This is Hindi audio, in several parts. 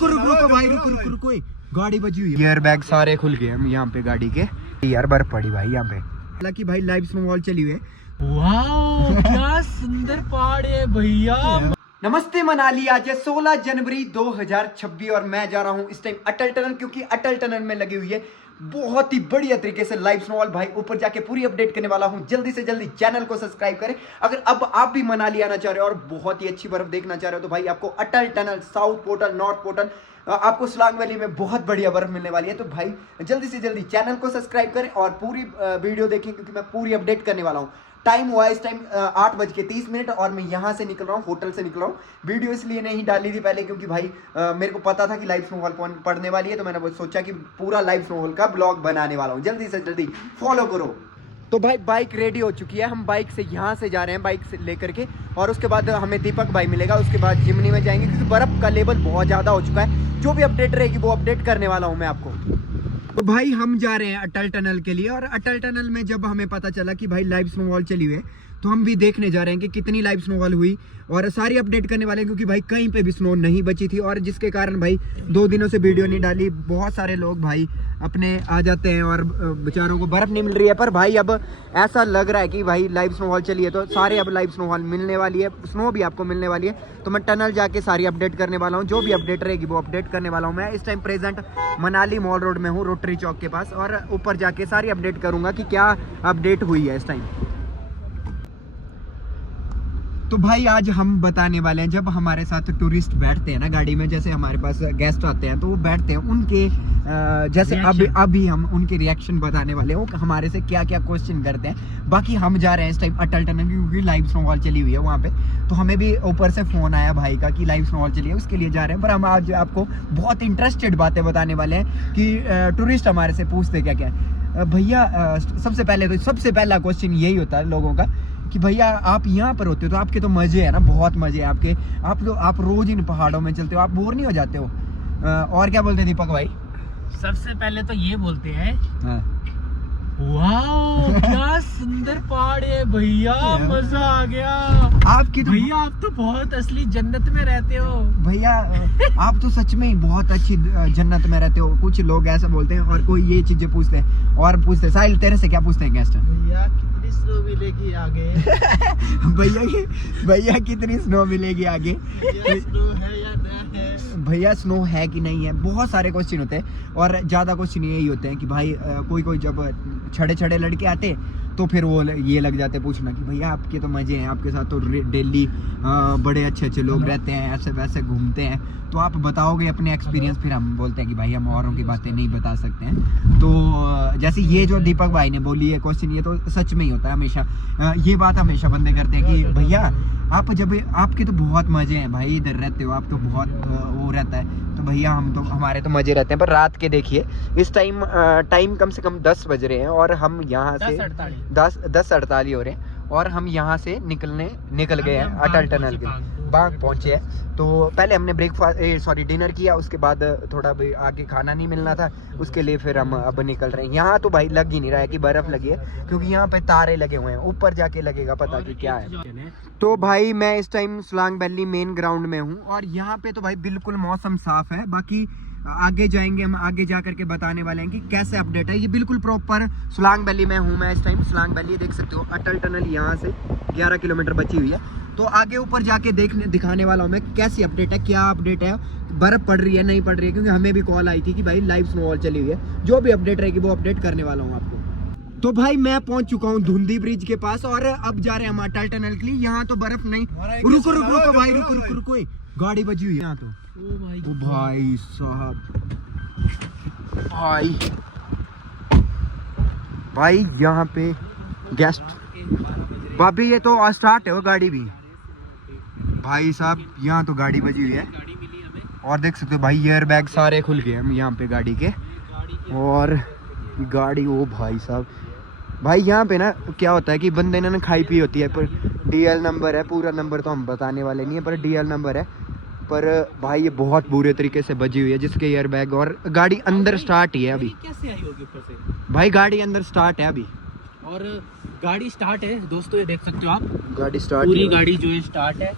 रुको भाई, रुको, गाड़ी बजी हुई है। एयर बैग सारे खुल गए हम यहाँ पे गाड़ी के। यार बर्फ पड़ी भाई यहाँ पे, हालांकि भाई लाइव स्नोफॉल चली हुई है। वाह क्या सुंदर पहाड़ है भैया। नमस्ते मनाली, आज है 16 जनवरी 2026 और मैं जा रहा हूँ इस टाइम अटल टनल, क्योंकि अटल टनल में लगी हुई है बहुत ही बढ़िया तरीके से लाइव स्नोफॉल। भाई ऊपर जाके पूरी अपडेट करने वाला हूँ। जल्दी से जल्दी चैनल को सब्सक्राइब करें अगर अब आप भी मनाली आना चाह रहे हो और बहुत ही अच्छी बर्फ देखना चाह रहे हो। तो भाई आपको Atal tunnel, south portal, north portal, आपको सोलांग वैली में बहुत बढ़िया बर्फ मिलने वाली है। तो भाई जल्दी से जल्दी चैनल को सब्सक्राइब करें और पूरी वीडियो देखें, क्योंकि मैं पूरी अपडेट करने वाला हूँ। टाइम हुआ इस टाइम 8:30 और मैं यहाँ से निकल रहा हूँ, होटल से निकल रहा हूँ। वीडियो इसलिए नहीं डाली थी पहले क्योंकि भाई मेरे को पता था कि लाइव स्नोफॉल पड़ने वाली है, तो मैंने सोचा कि पूरा लाइव स्नोफॉल का ब्लॉग बनाने वाला हूँ। जल्दी से जल्दी फॉलो करो। तो भाई बाइक रेडी हो चुकी है, हम बाइक से यहाँ से जा रहे हैं, बाइक से लेकर के, और उसके बाद हमें दीपक भाई मिलेगा। उसके बाद जिमनी में जाएंगे क्योंकि बर्फ़ का लेवल बहुत ज़्यादा हो चुका है। जो भी अपडेट रहेगी वो अपडेट करने वाला हूँ मैं आपको। तो भाई हम जा रहे हैं अटल टनल के लिए, और अटल टनल में जब हमें पता चला कि भाई लाइव स्नोफॉल चली हुई है तो हम भी देखने जा रहे हैं कि कितनी लाइव स्नोफॉल हुई, और सारी अपडेट करने वाले हैं क्योंकि भाई कहीं पे भी स्नो नहीं बची थी, और जिसके कारण भाई 2 दिनों से वीडियो नहीं डाली। बहुत सारे लोग भाई अपने आ जाते हैं और बेचारों को बर्फ़ नहीं मिल रही है, पर भाई अब ऐसा लग रहा है कि भाई लाइव स्नोफॉल चली है तो सारे अब लाइव स्नोफॉल मिलने वाली है, स्नो भी आपको मिलने वाली है। तो मैं टनल जाके सारी अपडेट करने वाला हूँ, जो भी अपडेट रहेगी वो अपडेट करने वाला हूँ। मैं इस time present Manali mall road में हूँ, रोटरी चौक के पास, और ऊपर जाके सारी अपडेट करूँगा कि क्या अपडेट हुई है इस टाइम। तो भाई आज हम बताने वाले हैं, जब हमारे साथ टूरिस्ट बैठते हैं ना गाड़ी में, जैसे हमारे पास गेस्ट आते हैं तो वो बैठते हैं, उनके जैसे अभी हम उनके रिएक्शन बताने वाले हैं, वो हमारे से क्या क्या क्वेश्चन करते हैं। बाकी हम जा रहे हैं इस टाइम अटल टनल क्योंकि लाइव स्नोफॉल चली हुई है वहाँ पे, तो हमें भी ऊपर से फ़ोन आया भाई का कि लाइव स्नोफॉल चली है, उसके लिए जा रहे हैं। पर हम आज आपको बहुत इंटरेस्टेड बातें बताने वाले हैं कि टूरिस्ट हमारे से पूछते क्या क्या है। भैया सबसे पहला क्वेश्चन यही होता है लोगों का कि भैया आप यहाँ पर होते हो तो आपके तो मजे है ना, बहुत मजे है आपके, आप रोज इन पहाड़ों में चलते हो, आप बोर नहीं हो जाते हो? और क्या बोलते हैं दीपक भाई? सबसे पहले तो ये बोलते हैं हाँ। वाह क्या सुंदर पहाड़ है भैया, मजा आ गया। आपकी तो भैया आप तो बहुत असली जन्नत में रहते हो भैया, आप तो सच में ही बहुत अच्छी जन्नत में रहते हो। कुछ लोग ऐसा बोलते हैं और कोई ये चीजें पूछते हैं और पूछते हैं। साहिल तेरे से क्या पूछते हैं गेस्ट? भैया कितनी स्नो मिलेगी आगे? भैया कितनी स्नो मिलेगी आगे? स्नो है या नहीं है? भैया स्नो है कि नहीं है? बहुत सारे क्वेश्चन होते हैं, और ज़्यादा क्वेश्चन यही होते हैं कि भाई कोई जब छड़े लड़के आते तो फिर वो ये लग जाते पूछना कि भैया आपके तो मज़े हैं, आपके साथ तो डेली बड़े अच्छे लोग रहते हैं, ऐसे वैसे घूमते हैं, तो आप बताओगे अपने एक्सपीरियंस। फिर हम बोलते हैं कि भाई हम औरों की बातें नहीं बता सकते हैं। तो जैसे ये जो दीपक भाई ने बोली है क्वेश्चन, ये तो सच में ही होता है हमेशा। ये बात हमेशा बंदे करते हैं कि भैया आप जब आपके तो बहुत मज़े हैं भाई, इधर रहते हो आप तो बहुत वो रहता है। तो भैया हमारे तो मज़े रहते हैं, पर रात के देखिए इस टाइम कम से कम 10 बज रहे हैं और हम यहाँ से 10:48 हो रहे हैं, और हम यहाँ से निकल गए हैं अटल टनल के, बाग पहुँचे हैं। तो पहले हमने डिनर किया, उसके बाद थोड़ा भी आगे खाना नहीं मिलना था, उसके लिए फिर हम अब निकल रहे हैं। यहाँ तो भाई लग ही नहीं रहा है कि बर्फ़ लगी है, क्योंकि यहाँ पे तारे लगे हुए हैं, ऊपर जाके लगेगा पता कि क्या है। तो भाई मैं इस time Solang valley main ground में हूँ, और यहाँ पे तो भाई बिल्कुल मौसम साफ है। बाकी आगे जाएंगे हम, आगे जा करके बताने वाले हैं कि कैसे अपडेट है। ये बिल्कुल प्रॉपर सोलांग वैली में हूँ मैं इस टाइम। सोलांग वैली देख सकते हो, अटल टनल यहाँ से 11 किलोमीटर बची हुई है। तो आगे ऊपर जाके दिखाने वाला हूँ मैं कैसी अपडेट है, क्या अपडेट है, बर्फ़ पड़ रही है नहीं पड़ रही है, क्योंकि हमें भी कॉल आई थी कि भाई लाइव स्नोफॉल चली हुई है। जो भी अपडेट रहेगी वो अपडेट करने वाला हूँ आपको। तो भाई मैं पहुंच चुका हूँ धुंधी ब्रिज के पास, और अब जा रहे हैं हम अटल टनल के लिए। यहाँ तो बर्फ नहीं, रुको भाई, रुको, गाड़ी बजी हुई है यहाँ तो। ओ भाई साहब, भाई यहाँ पे गेस्ट भाभी, ये तो स्टार्ट है वो गाड़ी भी। भाई साहब यहाँ तो गाड़ी बजी हुई है, और देख सकते हो भाई एयर बैग सारे खुल गए हम यहाँ पे गाड़ी के, और गाड़ी ओ भाई साहब। भाई यहाँ पे ना क्या होता है कि बंदे ने खाई पी होती है, पर DL नंबर है, पूरा नंबर तो हम बताने वाले नहीं है, पर DL नंबर है। पर भाई ये बहुत बुरे तरीके से बजी हुई है, जिसके एयर बैग, और गाड़ी अंदर स्टार्ट ही है अभी। कैसे आई होगी ऊपर से? भाई गाड़ी अंदर स्टार्ट है अभी, और गाड़ी स्टार्ट है दोस्तों, ये देख सकते हो आप, गाड़ी स्टार्ट, पूरी गाड़ी जो है स्टार्ट है।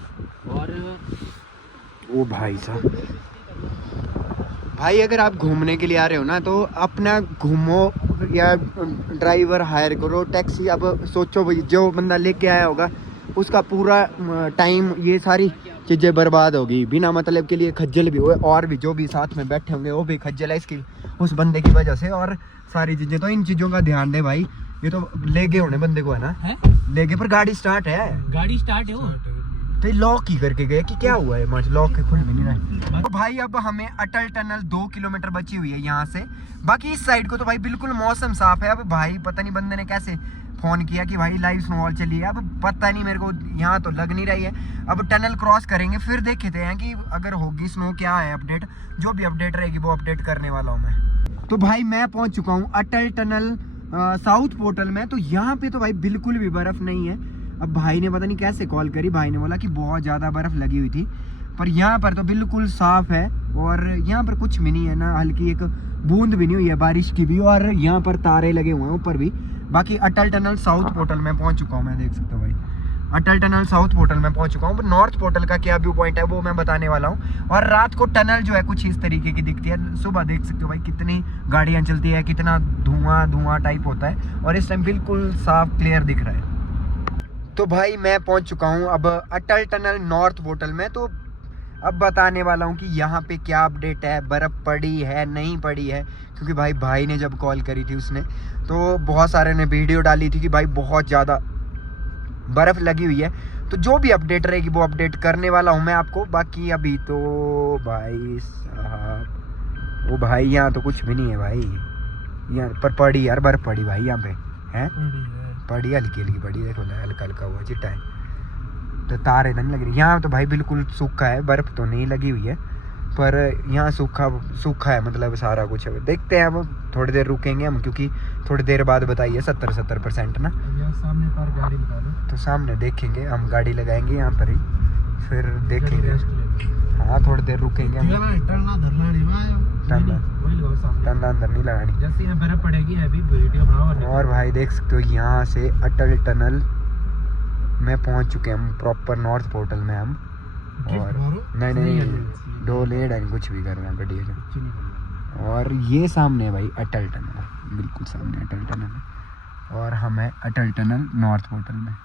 और ओ भाई साहब भाई अगर आप घूमने के लिए आ रहे हो ना तो अपना घूमो या ड्राइवर हायर करो, टैक्सी। अब सोचो भाई जो बंदा लेके आया होगा उसका पूरा टाइम ये सारी चीज़ें बर्बाद होगी बिना मतलब के लिए, खज्जल भी हुए और भी जो भी साथ में बैठे होंगे वो भी खज्जल है इसकी उस बंदे की वजह से और सारी चीज़ें। तो इन चीज़ों का ध्यान दे भाई। ये तो ले गए होने बंदे को है ना, ले गए पर गाड़ी स्टार्ट है, गाड़ी स्टार्ट है वो तो लॉक ही करके गए कि क्या हुआ है, मच लॉक के खुल में नहीं रहा। तो भाई अब हमें अटल टनल 2 किलोमीटर बची हुई है यहाँ से। बाकी इस साइड को तो भाई बिल्कुल मौसम साफ है। अब भाई पता नहीं बंदे ने कैसे फ़ोन किया कि भाई लाइव स्नोफॉल चली है, अब पता नहीं मेरे को, यहाँ तो लग नहीं रही है। अब टनल क्रॉस करेंगे फिर देखते हैं कि अगर होगी स्नो क्या है अपडेट, जो भी अपडेट रहेगी वो अपडेट करने वाला हूँ मैं। तो भाई मैं पहुँच चुका हूँ अटल टनल साउथ पोर्टल में। तो यहाँ पे तो भाई बिल्कुल भी बर्फ़ नहीं है। अब भाई ने पता नहीं कैसे कॉल करी, भाई ने बोला कि बहुत ज़्यादा बर्फ़ लगी हुई थी, पर यहाँ पर तो बिल्कुल साफ़ है और यहाँ पर कुछ भी नहीं है ना, हल्की एक बूंद भी नहीं हुई है बारिश की भी। और यहाँ पर तारे लगे हुए हैं ऊपर भी। बाकी अटल टनल साउथ पोर्टल में पहुँच चुका हूँ मैं, देख सकते हो भाई अटल टनल साउथ पोर्टल में पहुँच चुका हूँ। नॉर्थ पोर्टल का क्या व्यू पॉइंट है वो मैं बताने वाला हूँ। और रात को टनल जो है कुछ इस तरीके की दिखती है, सुबह देख सकते हो भाई कितनी गाड़ियाँ चलती है, कितना धुआं टाइप होता है और इस टाइम बिल्कुल साफ क्लियर दिख रहा है। तो भाई मैं पहुंच चुका हूं अब अटल टनल नॉर्थ पोर्टल में। तो अब बताने वाला हूं कि यहाँ पे क्या अपडेट है, बर्फ़ पड़ी है नहीं पड़ी है, क्योंकि भाई ने जब कॉल करी थी उसने तो बहुत सारे ने वीडियो डाली थी कि भाई बहुत ज़्यादा बर्फ़ लगी हुई है। तो जो भी अपडेट रहेगी वो अपडेट करने वाला हूँ मैं आपको। बाकी अभी तो भाई साहब वो भाई यहाँ तो कुछ भी नहीं है भाई, यहाँ पर पड़ी यार बर्फ़ पड़ी भाई यहाँ पे है, पड़ी हल्की हल्की पड़ी, देखो हल्का हल्का हुआ चिट्टा है, तो तारे नहीं लग रही। यहाँ तो भाई बिल्कुल सूखा है, बर्फ़ तो नहीं लगी हुई है पर यहाँ सूखा है मतलब सारा कुछ है। देखते हैं अब थोड़ी देर रुकेंगे हम, क्योंकि थोड़ी देर बाद बताइए 70% ना सामने पर गाड़ी लगा दो, तो सामने देखेंगे हम, गाड़ी लगाएंगे यहाँ पर ही फिर देखेंगे। हाँ थोड़ी देर रुकेंगे हम, टंडा अंदर नहीं लगानी। जैसे यहाँ बर्फ पड़ेगी अभी वीडियो बनाओ। और भाई देख सकते हो यहाँ से अटल टनल में पहुँच चुके हैं हम, प्रॉपर नॉर्थ पोर्टल में हम। और नहीं डो लेड है, कुछ भी करना बढ़िया। और ये सामने है भाई अटल टनल, बिल्कुल सामने अटल टनल है और हम हैं अटल टनल नॉर्थ पोर्टल में।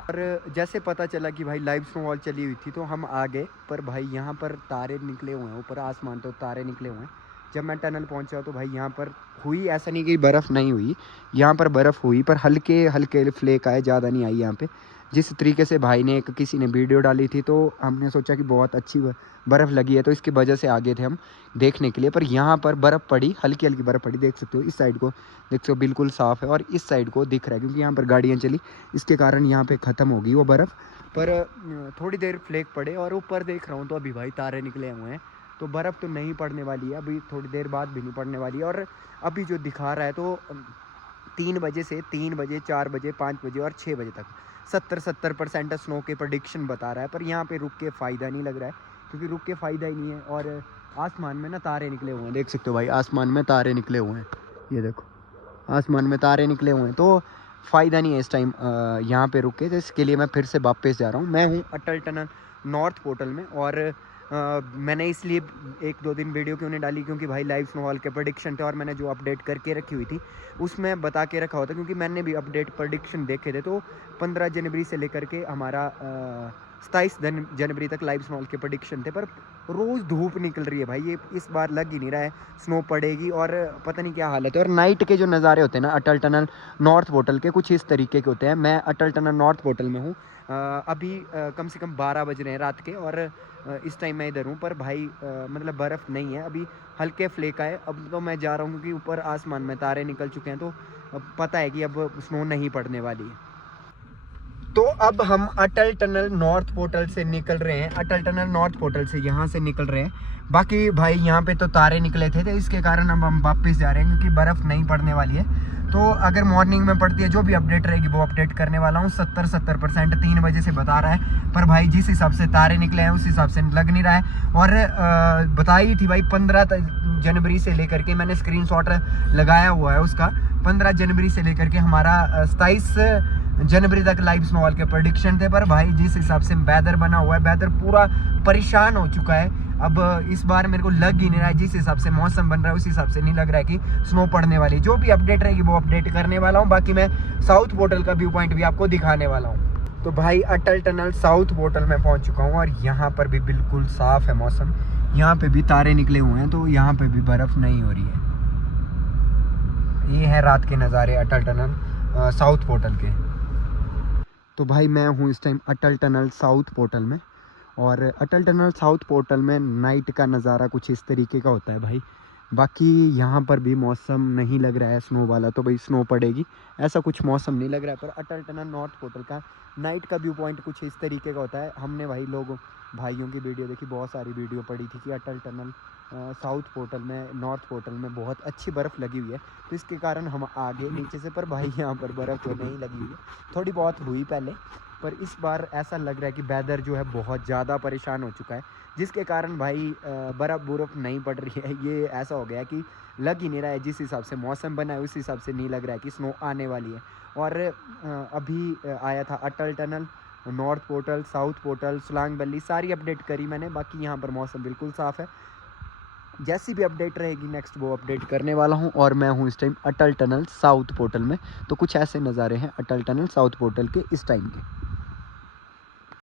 और जैसे पता चला कि भाई लाइव स्नोफॉल चली हुई थी तो हम आ गए, पर भाई यहाँ पर तारे निकले हुए हैं ऊपर आसमान, तो तारे निकले हुए हैं। जब मैं टनल पहुँचा तो भाई यहाँ पर हुई, ऐसा नहीं कि बर्फ़ नहीं हुई, यहाँ पर बर्फ़ हुई पर हल्के हल्के फ्लेक आए, ज़्यादा नहीं आई यहाँ पे। जिस तरीके से भाई ने किसी ने वीडियो डाली थी तो हमने सोचा कि बहुत अच्छी बर्फ़ लगी है, तो इसकी वजह से आगे थे हम देखने के लिए। पर यहाँ पर बर्फ़ पड़ी, हल्की हल्की बर्फ़ पड़ी, देख सकते हो। इस साइड को देख सकते हो बिल्कुल साफ़ है और इस साइड को दिख रहा है क्योंकि यहाँ पर गाड़ियाँ चली, इसके कारण यहाँ पे ख़त्म होगी वो बर्फ़। पर थोड़ी देर फ्लेक पड़े और ऊपर देख रहा हूँ तो अभी भाई तारे निकले हुए हैं, तो बर्फ़ तो नहीं पड़ने वाली है, अभी थोड़ी देर बाद भी नहीं पड़ने वाली है। और अभी जो दिखा रहा है तो 3 बजे से 3 बजे 4 बजे 5 बजे और 6 बजे तक 70% स्नो के प्रेडिक्शन बता रहा है। पर यहाँ पे रुक के फ़ायदा नहीं लग रहा है, क्योंकि रुक के फ़ायदा ही नहीं है। और आसमान में ना तारे निकले हुए हैं, देख सकते हो भाई आसमान में तारे निकले हुए हैं, ये देखो आसमान में तारे निकले हुए हैं, तो फ़ायदा नहीं है इस टाइम यहाँ पे रुक के। तो इसके लिए मैं फिर से वापस जा रहा हूँ। मैं हूँ अटल टनल नॉर्थ पोर्टल में और मैंने इसलिए 1-2 दिन वीडियो क्यों नहीं डाली, क्योंकि भाई लाइव स्नोफॉल के प्रेडिक्शन थे और मैंने जो अपडेट करके रखी हुई थी उसमें बता के रखा होता, क्योंकि मैंने भी अपडेट प्रेडिक्शन देखे थे। तो 15 जनवरी से लेकर के हमारा 27 जनवरी तक लाइव स्नोफॉल के प्रेडिक्शन थे, पर रोज़ धूप निकल रही है भाई, ये इस बार लग ही नहीं रहा है स्नो पड़ेगी और पता नहीं क्या हालत है। और नाइट के जो नज़ारे होते हैं ना अटल टनल नॉर्थ पोर्टल के, कुछ इस तरीके के होते हैं। मैं अटल टनल नॉर्थ पोर्टल में हूँ, अभी कम से कम 12 बज रहे हैं रात के और इस टाइम मैं इधर हूँ, पर भाई मतलब बर्फ़ नहीं है, अभी हल्के फ्लेक आए। अब तो मैं जा रहा हूँ क्योंकि ऊपर आसमान में तारे निकल चुके हैं, तो अब पता है कि अब स्नो नहीं पड़ने वाली है। तो अब हम अटल टनल नॉर्थ पोर्टल से निकल रहे हैं, अटल टनल नॉर्थ पोर्टल से यहाँ से निकल रहे हैं। बाकी भाई यहाँ पे तो तारे निकले थे, तो इसके कारण अब हम वापस जा रहे हैं क्योंकि बर्फ़ नहीं पड़ने वाली है। तो अगर मॉर्निंग में पड़ती है, जो भी अपडेट रहेगी वो अपडेट करने वाला हूँ। 70% 3 बजे से बता रहा है, पर भाई जिस हिसाब से तारे निकले हैं उस हिसाब से लग नहीं रहा है। और बताई थी भाई 15 जनवरी से लेकर के, मैंने स्क्रीनशॉट लगाया हुआ है उसका, 15 जनवरी से लेकर के हमारा 27 जनवरी तक लाइव स्नोफॉल के प्रेडिक्शन थे। पर भाई जिस हिसाब से वेदर बना हुआ है, वेदर पूरा परेशान हो चुका है। अब इस बार मेरे को लग ही नहीं रहा है, जिस हिसाब से मौसम बन रहा है उस हिसाब से नहीं लग रहा है कि स्नो पड़ने वाली। जो भी अपडेट रहेगी वो अपडेट करने वाला हूँ। बाकी मैं साउथ पोर्टल का व्यू पॉइंट भी आपको दिखाने वाला हूँ। तो भाई अटल टनल साउथ पोर्टल में पहुँच चुका हूँ और यहाँ पर भी बिल्कुल साफ़ है मौसम। यहाँ पे भी तारे निकले हुए हैं, तो यहाँ पे भी बर्फ़ नहीं हो रही है। ये है रात के नज़ारे अटल टनल साउथ पोर्टल के। तो भाई मैं हूँ इस टाइम अटल टनल साउथ पोर्टल में, और अटल टनल साउथ पोर्टल में नाइट का नज़ारा कुछ इस तरीके का होता है भाई। बाकी यहाँ पर भी मौसम नहीं लग रहा है स्नो वाला, तो भाई स्नो पड़ेगी ऐसा कुछ मौसम नहीं लग रहा है। पर अटल टनल नॉर्थ पोर्टल का नाइट का व्यू पॉइंट कुछ इस तरीके का होता है। हमने भाई लोगों भाइयों की वीडियो देखी, बहुत सारी वीडियो पड़ी थी कि अटल टनल साउथ पोर्टल में, नॉर्थ पोर्टल में बहुत अच्छी बर्फ़ लगी हुई है, तो इसके कारण हम आगे नीचे से, पर भाई यहाँ पर बर्फ़ तो नहीं लगी हुई है, थोड़ी बहुत हुई पहले। पर इस बार ऐसा लग रहा है कि वेदर जो है बहुत ज़्यादा परेशान हो चुका है, जिसके कारण भाई बर्फ़ नहीं पड़ रही है। ये ऐसा हो गया कि लग ही नहीं रहा है, जिस हिसाब से मौसम बना है उस हिसाब से नहीं लग रहा है कि स्नो आने वाली है। और अभी आया था Atal tunnel, north portal, south portal, Solang valley, सारी अपडेट करी मैंने। बाकी यहाँ पर मौसम बिल्कुल साफ़ है। जैसी भी अपडेट रहेगी नेक्स्ट वो अपडेट करने वाला हूँ। और मैं हूँ इस टाइम अटल टनल साउथ पोर्टल में। तो कुछ ऐसे नज़ारे हैं अटल टनल साउथ पोर्टल के इस टाइम के।